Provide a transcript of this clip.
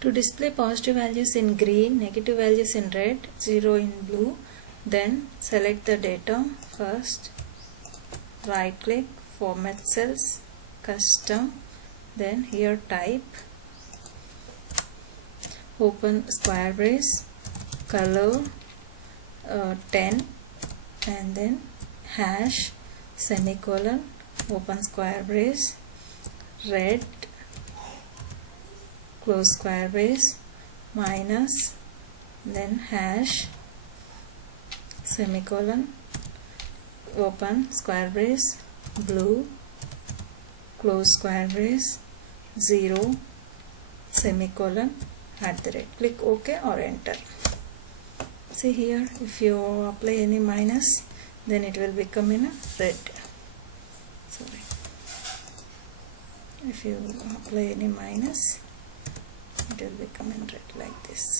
To display positive values in green, negative values in red, 0 in blue, then select the data first, right click, format cells, custom, then here type, open square brace, color 10, and then hash, semicolon, open square brace, red, close square brace, minus, then hash, semicolon, open square brace, blue, close square brace, 0, semicolon, @ click OK or enter. See here, if you apply any minus, then it will become in a red. Sorry, if you apply any minus, it will become in red like this.